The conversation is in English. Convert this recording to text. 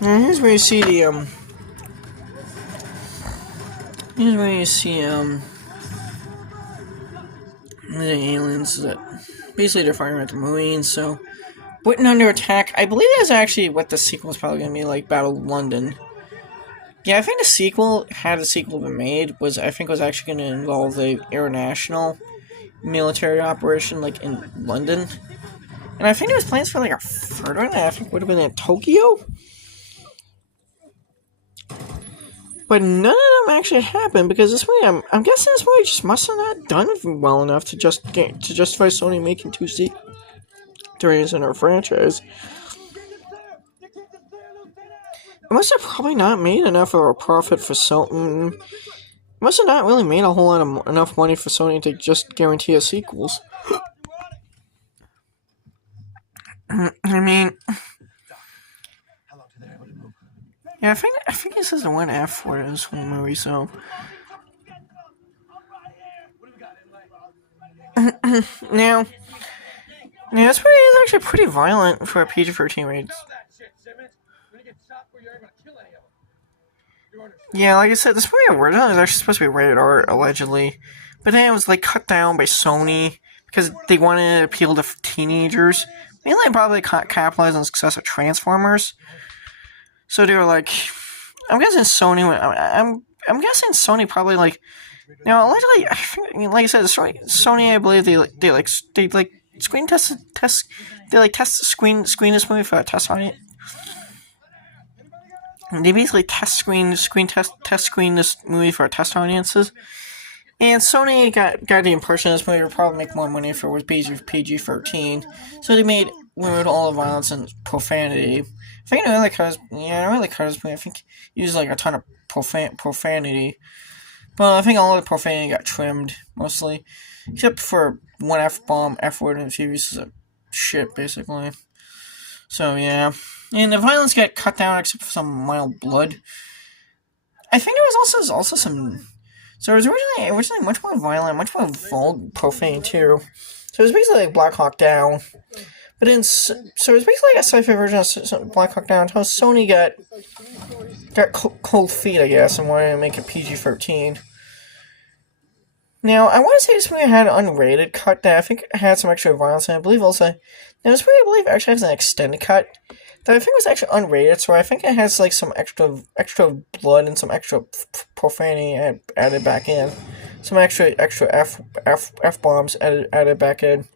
Now here's where you see the here's where you see the aliens that basically they're firing at the Marines. So Britain under attack. I believe that's actually what the sequel is probably gonna be like. Battle of London. Yeah, I think the sequel, had the sequel been made, was actually going to involve the international military operation, like in London, and I think there was plans for like a third one. I think would have been in Tokyo, but none of them actually happened because this movie, I'm guessing this movie just must have not done well enough to justify Sony making two sequels in our franchise. It must have probably not made enough of a profit for Sony. Must have not really made a whole lot of enough money for Sony to just guarantee us sequels. I mean, yeah, I think this is the one F for this whole movie. So now this movie is actually pretty violent for a PG-13 rating. Yeah, like I said, this movie originally was actually supposed to be rated R, allegedly, but then it was like cut down by Sony because they wanted to appeal to teenagers. Mainly, probably capitalize on the success of Transformers. So they were like, I'm guessing Sony. I'm guessing Sony probably like. Now, allegedly, I think, like I said, Sony, I believe they screen test screen this movie for a test audience. They basically test screen this movie for test audiences. And Sony got the impression this movie would probably make more money if it was PG-13. So they made all the violence and profanity. I think it really cut this movie. I think it used like a ton of profanity. But I think all of the profanity got trimmed, mostly. Except for one F-bomb, F-word, and a few uses of shit, basically. So, yeah. And the violence got cut down except for some mild blood. I think there was also some... So it was originally much more violent, much more vulgar, profane, too. So it was basically like Black Hawk Down. But then... So it was basically like a sci-fi version of Black Hawk Down. How Sony got cold feet, I guess, and wanted to make it PG-13. Now, I want to say this movie had an unrated cut that I think had some extra violence, and I believe also... Now, this movie, I believe, actually has an extended cut that I think was actually unrated, so I think it has like some extra blood and some extra profanity added back in. Some extra F bombs added back in.